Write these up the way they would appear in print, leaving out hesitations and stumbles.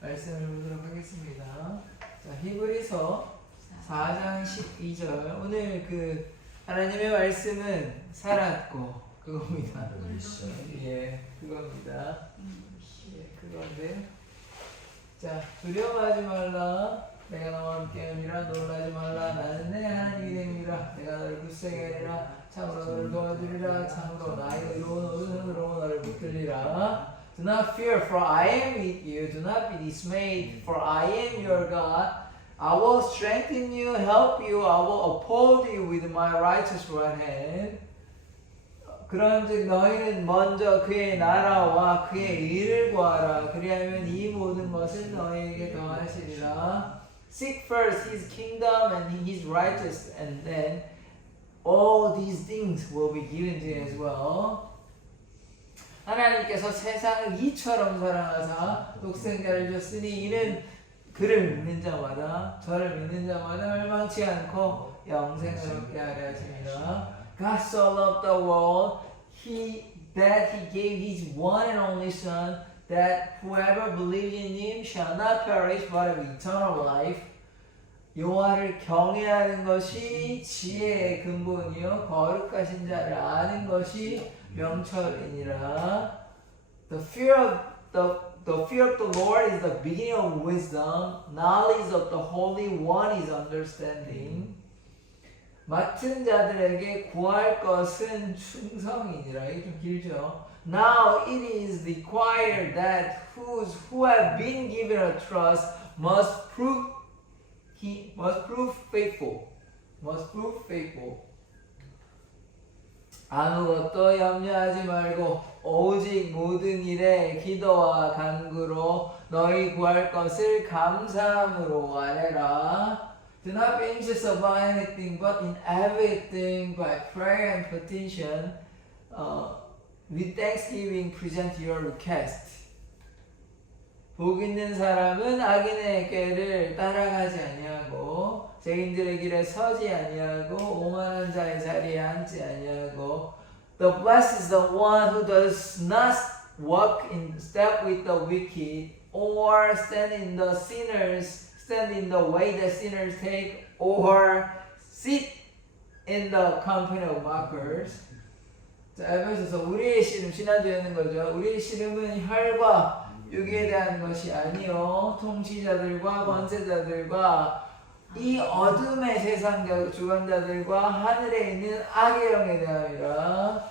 말씀을 보도록 하겠습니다. 자, 히브리서 4장 12절. 오늘 그 하나님의 말씀은 살았고 그겁니다. 예, 그겁니다. 예, 그건데. 자, 두려워하지 말라. 내가 너와 함께하니라. 놀라지 말라. 나는 내 하나님이 됨이라. 내가 너를 굳세게 하리라. 참으로 너를 도와주리라. 참으로 나의 의로운 오른손으로 너를 붙들리라. Do not fear, for I am with you. Do not be dismayed, for I am your God. I will strengthen you, help you. I will uphold you with my righteous right hand. 그런즉 너희는 먼저 그의 나라와 그의 의를 구하라. 그리하면 이 모든 것을 너희에게 더하시리라. Seek first his kingdom and his righteousness, and then all these things will be given to you as well. 하나님께서 세상을 이처럼 사랑하사 독생자를 줬으니 이는 그를 믿는 자마다 저를 믿는 자마다 멸망치 않고 영생을 얻게 하려 하십니다. God so loved the world that he gave his one and only Son, that whoever believes in him shall not perish but have eternal life. 여호와를 경외하는 것이 지혜의 근본이요 거룩하신 자를 아는 것이 명철이니라. The fear of the Lord is the beginning of wisdom. Knowledge of the Holy One is understanding. 맡은 자들에게 구할 것은 충성이니라. 이게 좀 길죠. Now it is required that who have been given a trust must prove faithful. Must prove faithful. 아무것도 염려하지 말고 오직 모든 일에 기도와 간구로 너희 구할 것을 감사함으로 아뢰라. Do not be anxious about anything, but in everything by prayer and petition, with thanksgiving present your request. 복 있는 사람은 악인의 꾀를 따라가지 아니하고 죄인들의 길에 서지 아니하고 오만한 자의 자리에 앉지 아니하고. The blessed is the one who does not walk in step with the wicked, or stand in the way that sinners take, or sit in the company of mockers. 자, 에베소서 우리의 씨름, 지난주에 했는 거죠. 우리의 씨름은 혈과 육에 대한 것이 아니요 통치자들과 권세자들과 이 어둠의 세상 주관자들과 하늘에 있는 악의 영에 대함이라.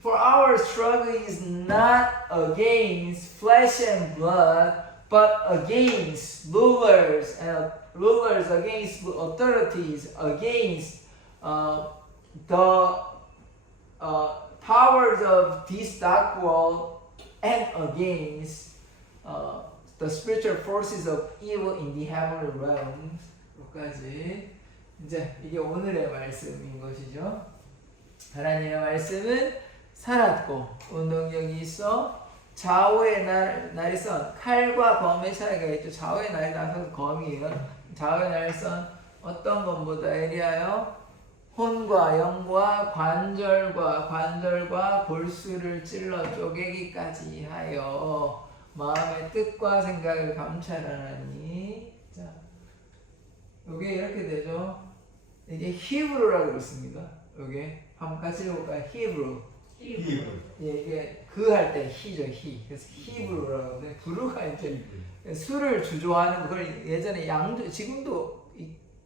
For our struggle is not against flesh and blood, but against rulers, against authorities, against the powers of this dark world, and against the spiritual forces of evil in the heavenly realms. 여기까지. 이제 이게 오늘의 말씀인 것이죠. 하나님의 말씀은 살았고 운동력이 있어 좌우의 날선 칼과 검의 차이가 있죠. 좌우의 날선 검이에요. 좌우의 날선 어떤 것보다 예리하여 혼과 영과 관절과 골수를 찔러 쪼개기까지 하여 마음의 뜻과 생각을 감찰하나니. 자, 요게 이렇게 되죠. 이게 히브루라고 그랬습니다. 요게 한번 같이 해볼까요? 히브루. 예, 이게 그 할 때 히죠, 히. 그래서 히브루라고 하는데 브루가 이제 술을 주조하는 그걸 예전에 양조, 지금도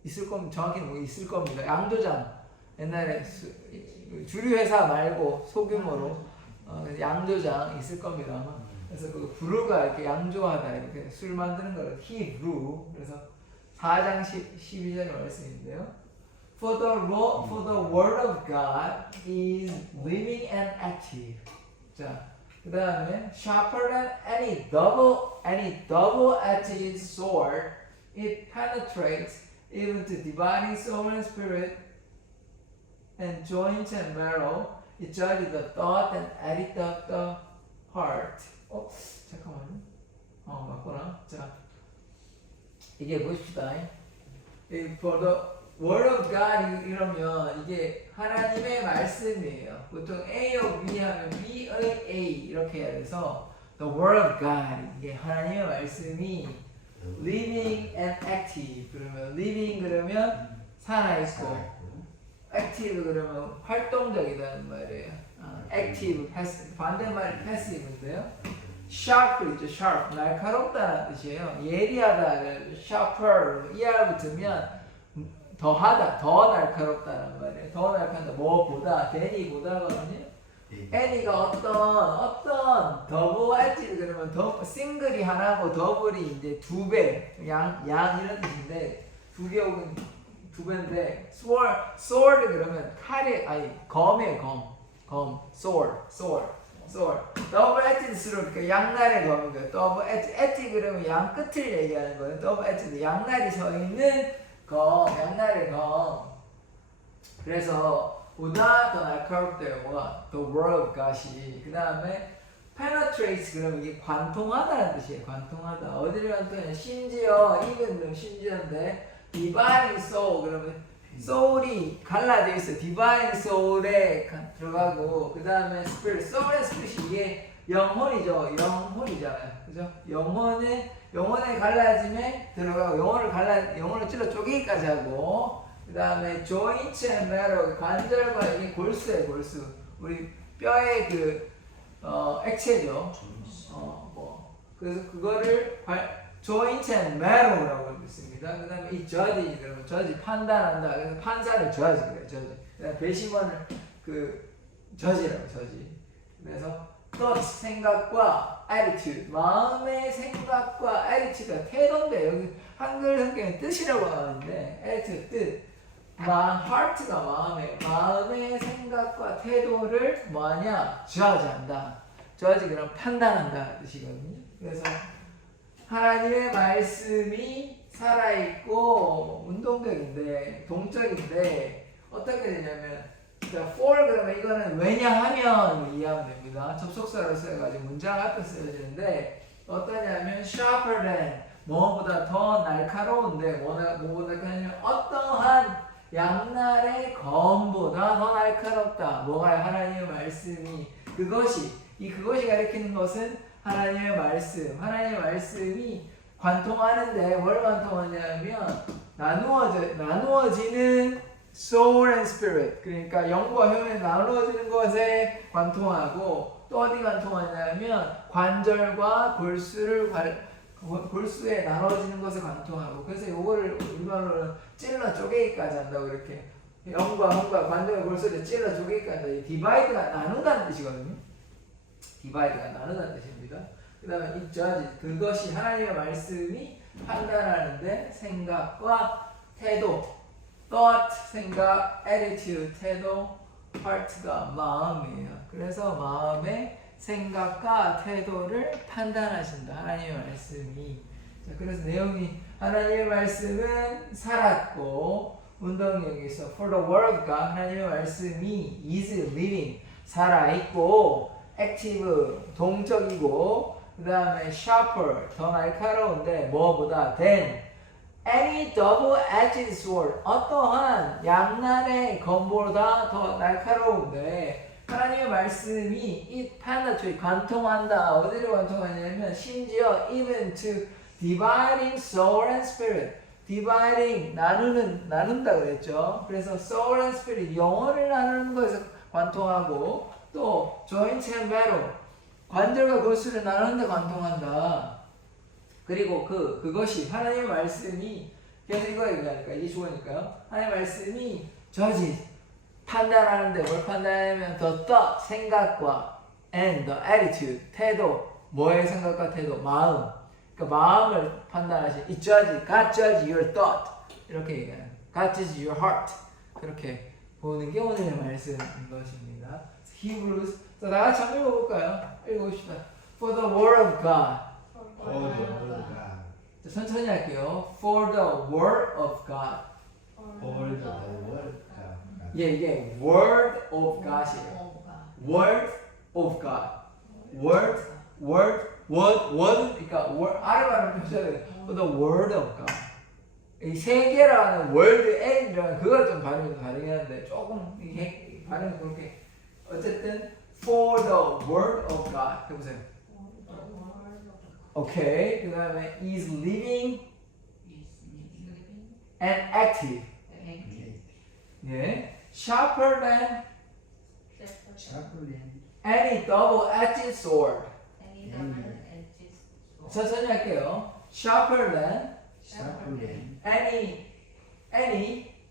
있을 겁니다. 정확히는 뭐 있을 겁니다. 양조장. 옛날에 주류 회사 말고 소규모로 양조장 있을 겁니다. 아마. 그래서 그 브루가 이렇게 양조하다 이렇게 술 만드는 거를 히브루. 그래서 4장 12절 말씀인데요. For the word of God is living and active. 자, 그 다음에 sharper than any double-edged sword, it penetrates even to dividing soul and spirit, and joints and marrow. It judges the thought and attitude of the heart. 잠깐만요. 맞구나. 자, 이게 보십시다. For the word of God 이러면 이게 하나님의 말씀이에요. 보통 A of B 하면 B의 A 이렇게 해야 돼서 the word of God. 이게 하나님의 말씀이 living and active. 그러면 living 그러면 살아있고 active 그러면 활동적이라는 말이에요. active, passive. 반대말이 passive인데요. sharp 있죠. sharp. 날카롭다는 뜻이에요. 예리하다. sharper. er 붙으면 더하다. 더 날카롭다는 말이에요. 더 날카롭다. 뭐보다. than이보다거든요. any가 어떤 더블 엣지 그러면 더 싱글이 하나고 더블이 이제 두 배. 양 이런 뜻인데 두 개 혹은 두 배인데 sword 그러면 칼이 검이에요. 검 sword 더블 엣지스러운 그러니까 양날의 검이고요. 더블 엣지 그러면 양 끝을 얘기하는 거예요. 더블 엣지도 양날이 서 있는 검, 양날의 검. 그래서 보다 더 날카롭대요. 뭐가? The word of God이. 그 다음에 penetrates 그러면 이게 관통하다는 뜻이에요. 관통하다. 어디를 관통하냐? 심지어 even 심지어인데 divine soul 그러면 soul이 갈라져 있어. divine soul에 들어가고 그 다음에 spirit, soul and spirit이 이게 영혼이죠. 영혼이잖아요. 그죠? 영혼의 갈라짐에 들어가고 영혼을 찔러 쪼개기까지 하고 그 다음에 joint and marrow 관절과 이게 골수예요. 골수. 우리 뼈의 그 액체죠. 그래서 그거를 joint and marrow라고 있습니다. 그 다음에 이 judge 그러면 judge 판단한다. 그래서 판사를 judge 그래요. judge. 그다음에 배심원을 그 judge라고 judge. 그래서 thought 생각과 attitude 마음의 생각과 attitude가 태도인데 여기 한글 성경에 뜻이라고 하는데 attitude 뜻. heart가 마음의 생각과 태도를 뭐하냐? judge한다. judge 그럼 판단한다 뜻이거든요. 그래서 하나님의 말씀이 살아있고 운동적인데 동적인데 어떻게 되냐면 for 그러면 이거는 왜냐하면 이해하면 됩니다. 접속사로 써가지고 문장 앞에 쓰여지는데 어떠냐면 sharper than 뭐보다 더 날카로운데 뭐보다 그냥 어떠한 양날의 검보다 더 날카롭다. 뭐가 하나님의 말씀이 그것이 가리키는 것은 하나님의 말씀이 관통하는데 뭘 관통하냐면 나누어지는 soul and spirit 그러니까 영과 혈이 나누어지는 것에 관통하고 또 어디 관통하냐면 관절과 골수에 나눠지는 것을 관통하고 그래서 요거를 우리말로는 찔러 쪼개기까지 한다고 이렇게 영과 관절과 골수를 찔러 쪼개기까지 한다. 디바이드가 나눈다는 뜻이거든요. 디바이드가 나눈다는 뜻입니다. 그 다음에 이 judge 그것이 하나님의 말씀이 판단하는데 생각과 태도 thought 생각 attitude 태도 heart가 마음이에요. 그래서 마음의 생각과 태도를 판단하신다. 하나님의 말씀이. 자, 그래서 내용이 하나님의 말씀은 살았고 운동력이 있어. For the word of God 하나님의 말씀이 is living 살아있고 active 동적이고 그 다음에 sharper 더 날카로운데 뭐보다 than any double-edged sword 어떠한 양날의 검보다 더 날카로운데 하나님의 말씀이 it penetrate 관통한다. 어디를 관통하냐면 심지어 even to dividing soul and spirit dividing 나눈다 그랬죠. 그래서 soul and spirit 영혼을 나누는 것에서 관통하고 또 joint and marrow 관절과 골수를 나누는 데 관통한다. 그리고 그것이 하나님의 말씀이 그래서 이거 얘기하니까 이게 좋으니까요. 하나님의 말씀이 judge 판단하는데 뭘 판단하냐면 the thought 생각과 and the attitude 태도 뭐의 생각과 태도 마음 그러니까 마음을 판단하신 it judge God judge your thought 이렇게 얘기해요. God judge your heart 그렇게 보는 게 오늘의 말씀인 것입니다. Hebrews 자 나같이 한번 읽어볼까요? 읽어봅시다. For the word of God For the word of God. 자, 천천히 할게요. For the word of God For the word of God. 이게 word of God이에요. word of God. word 그러니까 아래 발음 표시해야 돼. For the word of God. 이 세 개라는 word and라는 그걸 좀 발음이 다르긴 한데 조금 이게 발음이 그렇게 어쨌든 for the word of God 해보세요. 오케이. 그 다음에 is living is living and active. and 예. sharper than shepherd 샤프린 any double-edged sword. any double-edged sword. 천천히 할게요. sharper than 샤프린 any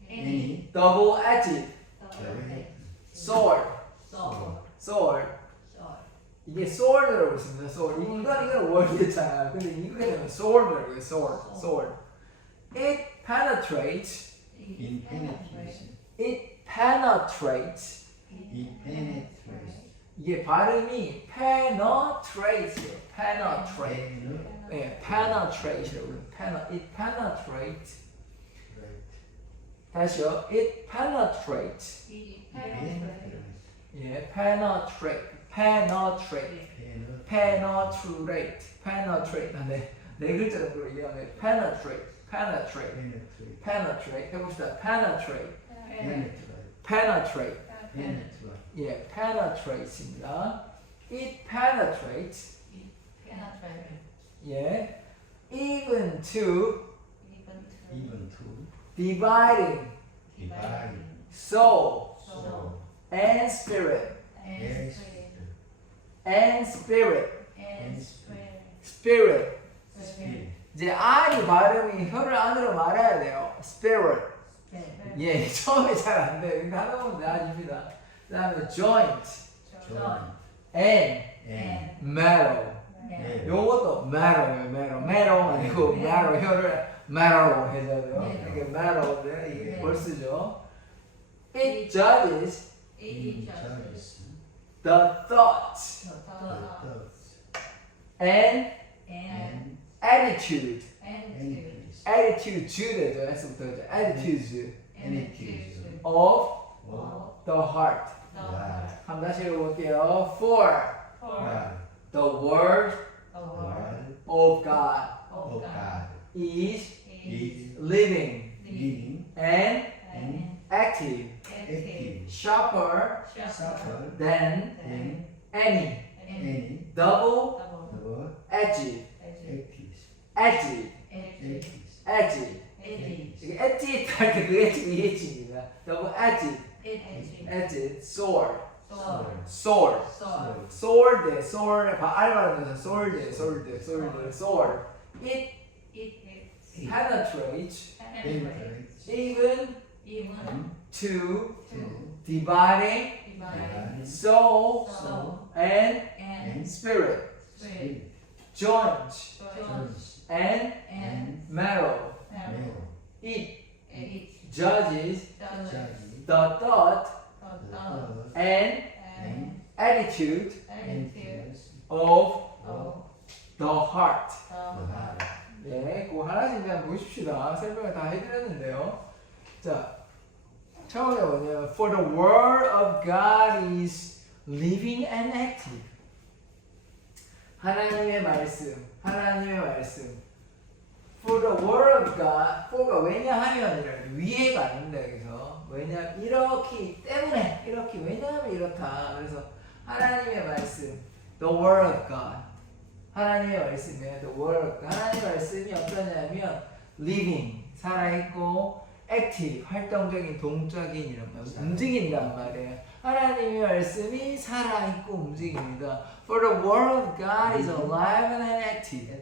애니 double-edged double-edged sword. sword. sword. sword. 이게 sword라고 있습니다. sword. 이건 word였잖아요. 근데 이거 되면 sword라고 해요. sword. It penetrates. in penetration It penetrates. in penetration 이게 발음이 penetrates. penetrate. 예, penetrate라고 해요. It penetrates. 다시요. It penetrates. It penetrates. 예, penetrate. 네 글자 정도로 이해하면 penetrate. 해봅시다. penetrate. 예, penetrate입니다. It penetrates. penetrate. 예, even to even to dividing dividing soul soul and spirit. and spirit and spirit. and spirit. spirit. spirit. 이제 R이 발음이 혀를 안으로 말아야 돼요. spirit. 예, 처음에 잘 안 돼요. 근데 하다 보면 나아집니다. 그 다음에 joint joint and and marrow. marrow. 요것도 marrow예요. marrow 아니고 marrow 혀를 marrow로 해줘야 돼요. 이게 marrow인데 이게 벌쓰죠. It judges It judges the thoughts the thoughts and and attitude. attitudes attitude죠. S부터 attitudes attitudes of of the heart. the heart. 한번 다시 읽어볼게요. For For the word the word of God of God is is living living and and active, active, sharper sharper than than any any double double edged, edged edged. edge 이게 edged 할때 그 edge가 이 edge입니다. double edged sword, sword sword, sword, 알바는 sword. It it penetrates penetrates even even to to dividing dividing soul soul and and spirit, spirit, joints joints and and marrow. marrow. It It judges judges the thought the thought and and attitude attitudes of of the heart. the heart. 네, 그거 하나씩 그냥 보십시다. 설명을 다 해드렸는데요. 자, 처음에 뭐냐면 For the word of God is living and active. 하나님의 말씀. For the word of God. for가 왜냐하면 위에가 아닙니다. 여기서 왜냐하면 이렇기 때문에 이렇게 왜냐하면 이렇다. 그래서 하나님의 말씀. The word of God. 하나님의 말씀이에요. The word of God. 하나님의 말씀이 어떠냐면 living 살아있고 active 활동적인 동적인 이런 말 움직인단 말이에요. 하나님의 말씀이 살아있고 움직입니다. For the word of God is alive and active.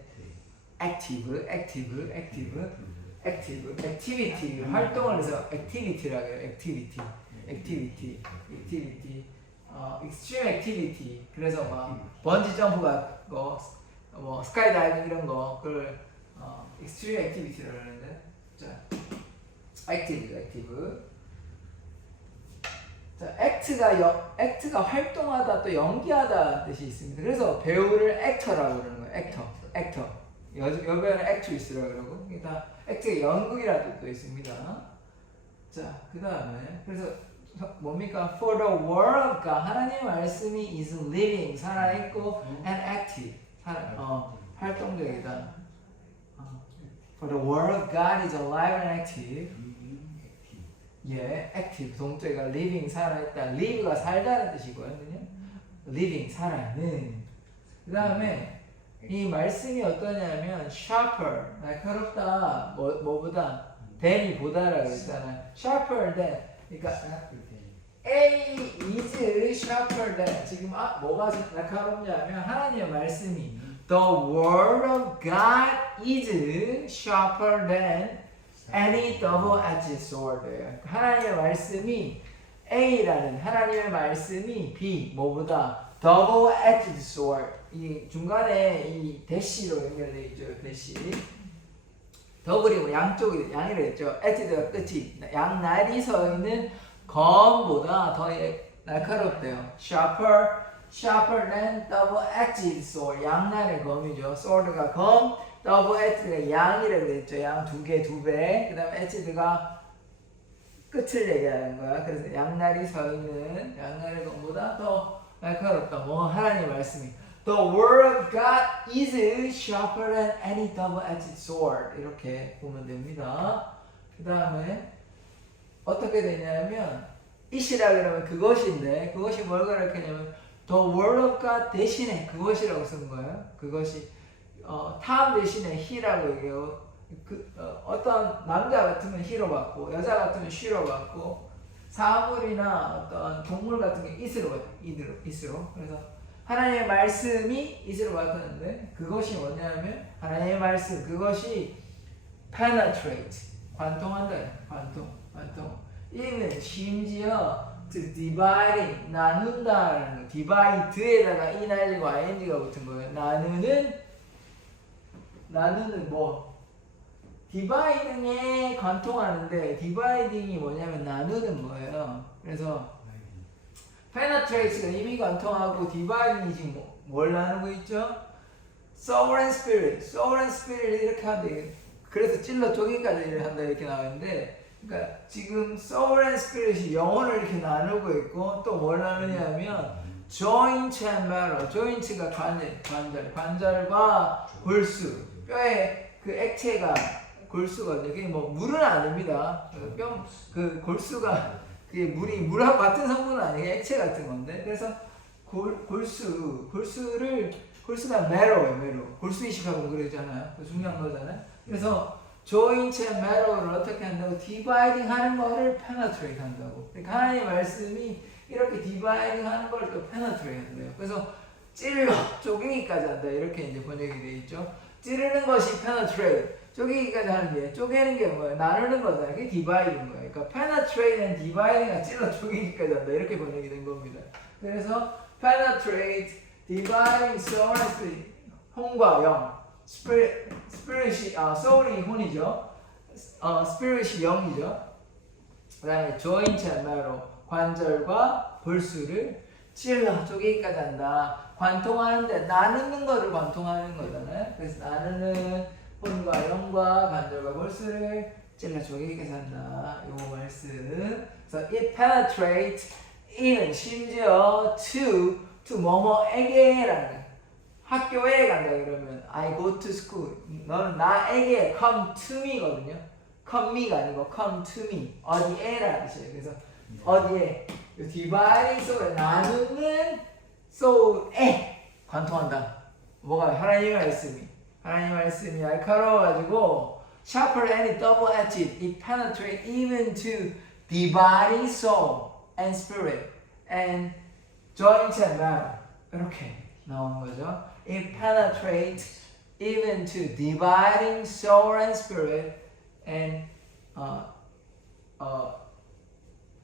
activity 활동을 해서 activity라고 해요. activity. extreme activity. 그래서 막 번지 점프 같고 뭐 스카이다이빙 이런 거 그걸 extreme activity라고 하는데 자 active. 자 act가 활동하다 또 연기하다 뜻이 있습니다. 그래서 배우를 actor라고 그러는 거예요. actor. 여배우는 actress라고 그러고 이게 다 act의 연극이라는 뜻도 있습니다. 자 그 다음에 그래서 뭡니까? For the word of God 하나님의 말씀이 is living 살아있고 and active 활동적이다. For the word of God is alive and active. 예, active 동적이가 living 살아있다. live가 살다는 뜻이거든요. living 살아있는. 그 다음에 이 말씀이 어떠냐면 sharper, 날카롭다, 뭐보다 than이 보다라고 했잖아요. sharper than, 그러니까 A is sharper than. 지금 뭐가 날카롭냐면 하나님의 말씀이 The word of God is sharper than any double-edged sword. 하나님의 말씀이 A라는 하나님의 말씀이 B 뭐보다 double-edged sword. 이 중간에 이 대시로 연결되어 있죠. 대시. 더블이 뭐 양쪽이 양이라 했죠. edge가 끝이 양날이 서 있는 검보다 더 날카롭대요. sharper than double-edged sword. 양날의 검이죠. sword가 검, double-edged가 양이라고 했죠. 양 두 개, 두 배. 그 다음에 edged가 끝을 얘기하는 거야. 그래서 양날이 서 있는 양날의 검보다 더 날카롭다. 뭐 하나님의 말씀이 The word of God is sharper than any double-edged sword. 이렇게 보면 됩니다. 그 다음에 어떻게 되냐면 it이라 그러면 그것인데 그것이 뭘 가르치냐면 The word of God 대신에 그것이라고 쓴 거예요. 그것이 time 대신에 he라고 얘기해요. 어떤 남자 같으면 he로 받고 여자 같으면 she로 받고 사물이나 어떤 동물 같은 게 it으로 받고 it으로. 그래서 하나님의 말씀이 it으로 바꾸는데 그것이 뭐냐면 하나님의 말씀 그것이 penetrate 관통한다. 관통. 이는 심지어 dividing 나눈다라는 거. divide에다가 e 날리고 ing가 붙은 거예요. 나누는 뭐 디바이딩에 관통하는데 디바이딩이 뭐냐면 나누는 거예요. 그래서 penetrate가 이미 관통하고 디바이딩이 지금 뭘 나누고 있죠? soul and spirit 이렇게 하는데 그래서 찔러 쪼개기까지 한다 이렇게 나오는데 그러니까 지금 soul and spirit이 영혼을 이렇게 나누고 있고 또 뭘 나누냐면 joint and marrow joint가 관절과 골수 뼈에 그 액체가 골수거든요. 그게 뭐 물은 아닙니다. 그 골수가 그게 물하고 같은 성분은 아니고 액체 같은 건데 그래서 골수가 marrow예요. 골수 이식하고 그러잖아요. 중요한 거잖아요. 그래서 joint and marrow를 어떻게 한다고? dividing 하는 거를 penetrate 한다고. 그러니까 하나님의 말씀이 이렇게 dividing 하는 걸 또 penetrate 한대요. 그래서 찔러 쪼개기까지 한다 이렇게 이제 번역이 돼 있죠. 찌르는 것이 penetrate, 쪼개기까지 하는 게 쪼개는 게 뭐예요? 나누는 거잖아요. 그게 dividing 거예요. 그러니까 penetrate and dividing은 찔러 쪼개기까지 한다 이렇게 번역이 된 겁니다. 그래서 penetrate, dividing, soul and spirit, 혼과 영, spirit이 soul이 혼이죠. spirit이 영이죠. 그다음에 joint and marrow, 관절과 골수를 찔러 쪼개기까지 한다. 관통하는데 나누는 거를 관통하는 거잖아요. 그래서 나누는 혼과 영과 관절과 골수를 찔러 쪼개기까지 한다. 요 말씀. 그래서 it penetrates in 심지어 to 뭐뭐에게라는 거예요. 학교에 간다 그러면 I go to school. 너는 나에게 come to me거든요. come me가 아니고 come to me. 어디에라는 뜻이에요. 그래서 어디에 dividing soul 나누는 soul에 관통한다. 뭐가 하나님의 말씀이 날카로워가지고 sharper than a double-edged. It penetrates even to dividing soul and spirit and joint and marrow. 이렇게 나오는 거죠. It penetrates even to dividing soul and spirit and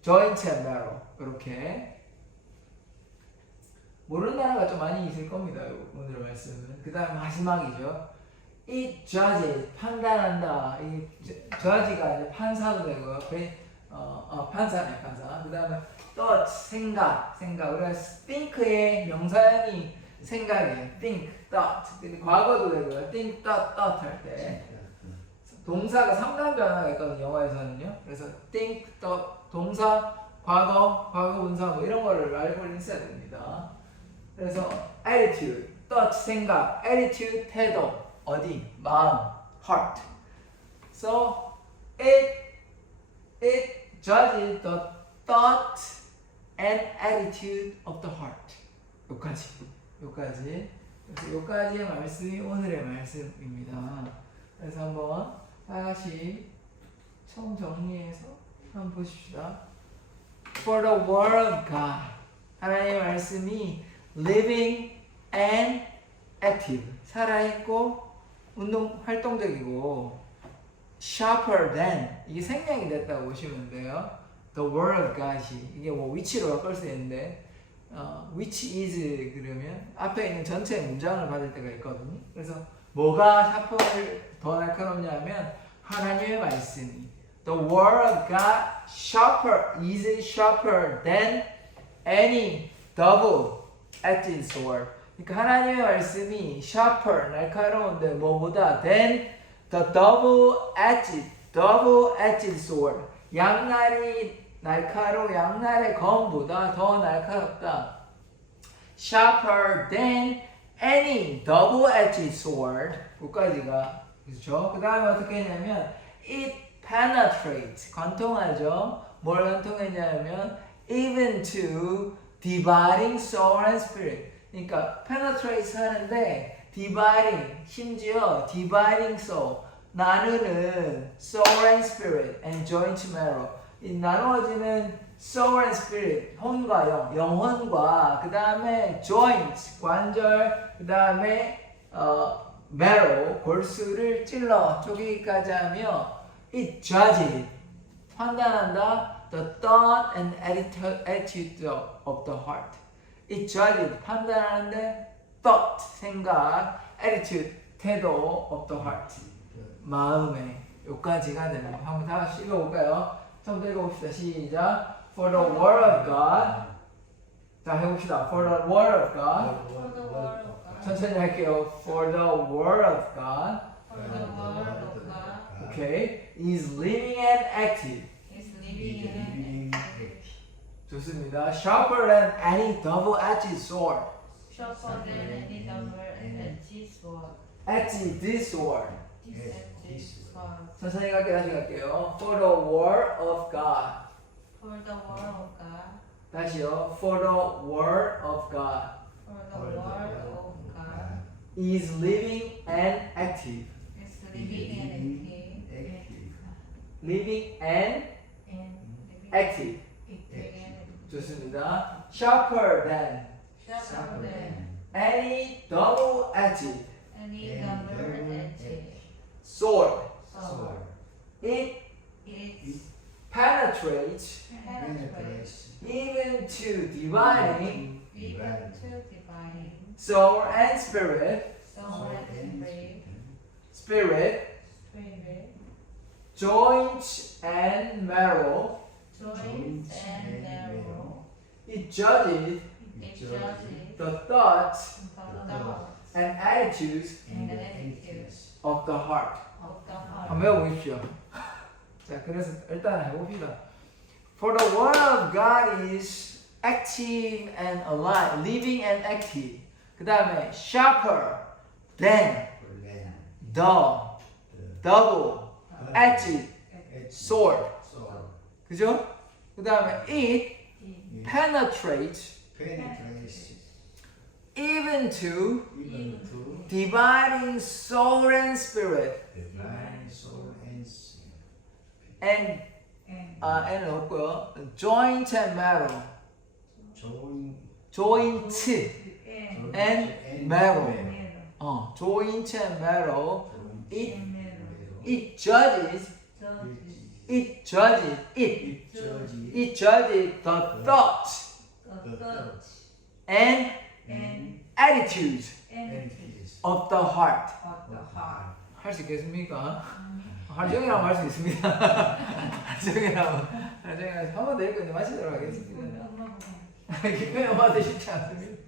joint and marrow. 이렇게 모르는 단어가 좀 많이 있을 겁니다. 오늘의 말씀은. 그 다음 마지막이죠. It judges 판단한다. 이 judge가 이제 판사도 되고요. 판사네 판사. 그 다음에 thought 생각. 우리가 think의 명사형이 생각이에요. think, thought. 근데 과거도 되고요. think, thought 할 때 동사가 3단 변화가 있거든요. 영어에서는요. 그래서 think, thought 동사, 과거 분사 뭐 이런 거를 알고 있어야 됩니다. 그래서 attitude, thought 생각, attitude 태도 어디 마음 heart. So it judges the thought and attitude of the heart. 여기까지. 그래서 여기까지의 말씀이 오늘의 말씀입니다. 그래서 한번 다 같이 처음 정리해서 한번 보십시다. For the word of God. 하나님의 말씀이 living and active. 살아있고 활동적이고 sharper than. 이게 생략이 됐다고 보시면 돼요. The word of God이. 이게 뭐 which로 바꿀 수 있는데 which is 그러면 앞에 있는 전체 문장을 받을 때가 있거든요. 그래서 뭐가 샤퍼를 더 날카롭냐면 하나님의 말씀이 The word of God is sharper than any double-edged sword. 그러니까 하나님의 말씀이 sharper 날카로운데 뭐보다 than the double-edged sword. 양날의 검보다 더 날카롭다. Sharper than any double-edged sword. 끝까지가 그렇죠. 그 다음에 어떻게 했냐면 it penetrates. 관통하죠. 뭘 관통했냐면 even to dividing soul and spirit. 그러니까 penetrate 하는데 dividing, 심지어 dividing soul, 나누는 soul and spirit and joint marrow. 이 나누어지는 soul and spirit, 혼과 영혼과 그 다음에 joint, 관절, 그 다음에 marrow, 골수를 찔러 쪼개기까지 하며 it judges, 판단한다 the thought and attitude of the heart. It judges, 판단하는데 thought, 생각, attitude, 태도 of the heart, 마음에 요까지가 되는 거. 한번 다 같이 읽어볼까요? 처음부터 읽어봅시다. 시작. For the word of God. 자, 해봅시다. For the word of God. For the word of God. 천천히 할게요. For the word of God. For the word of God. Okay. Is living and active. Is living and active. 좋습니다. Sharper than any double-edged sword. Sharper than any double-edged sword. Edged sword. Edged sword. 천천히 다시 갈게요. For the word of God. For the word of God. 다시요. For the word of God. For the word of God. Is living and active. Is living and active. Living and active. 좋습니다. Sharper than Sharper than any double-edged any double-edged sword. sword. It It penetrates penetrates even to dividing even to dividing soul and spirit, soul and spirit, spirit, joints and marrow. joints and marrow. It judges It judges the thoughts the thoughts and attitudes and attitudes of the heart. of the heart. 한번 외워보십시오. 자, 그래서 일단 해봅시다. For the word of God is active and alive, living and active. 그 다음에 sharper than the double-edged sword. 그죠? 그 다음에 it penetrates even to dividing soul and spirit. And N은 없고요. joint and marrow. joint and marrow. joint and marrow. It judges the thoughts and attitudes of the heart. 할 수 있겠습니까? 하정이라고 할 수 있습니다. 하정이라고 한번 더 읽고 마치도록 하겠습니다. 김경희 엄마도 쉽지 않습니다.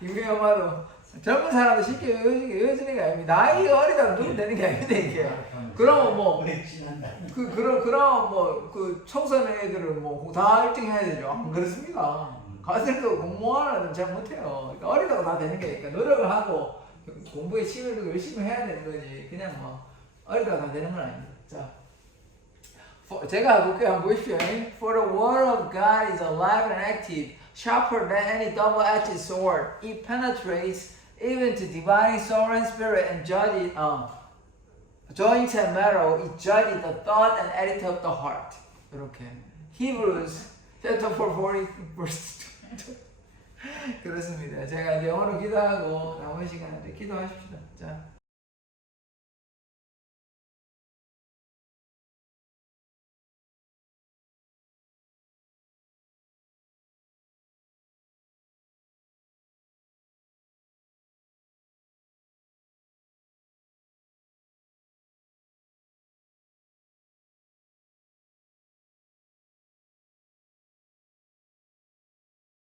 김경희 엄마도 젊은 사람도 쉽게 외워지는 게 아닙니다. 나이가 어리다고 누르면 되는 게 아닙니다. 이게. 그러면 뭐 그럼 뭐 그 청소년 애들은 뭐 다 1등 해야 되죠. 안 그렇습니다. 가수들도 공무원은 애들은 잘 못해요. 그러니까 어리다고 다 되는 게 아니까 노력을 하고 공부에 힘을 두고 열심히 해야 되는 거지. 그냥 뭐 어리다고 다 되는 건 아닙니다. 자, 제가 볼게요. 한번 보십시오. For the word of God is alive and active, sharper than any double-edged sword. It penetrates even to divine soul and spirit and judge it, joint and marrow, it judges the thought and attitude of the heart. 이렇게 Hebrews chapter 4 40 verse 2. 그렇습니다. 제가 이제 영어로 기도하고 남은 시간에 기도하십시다. 자.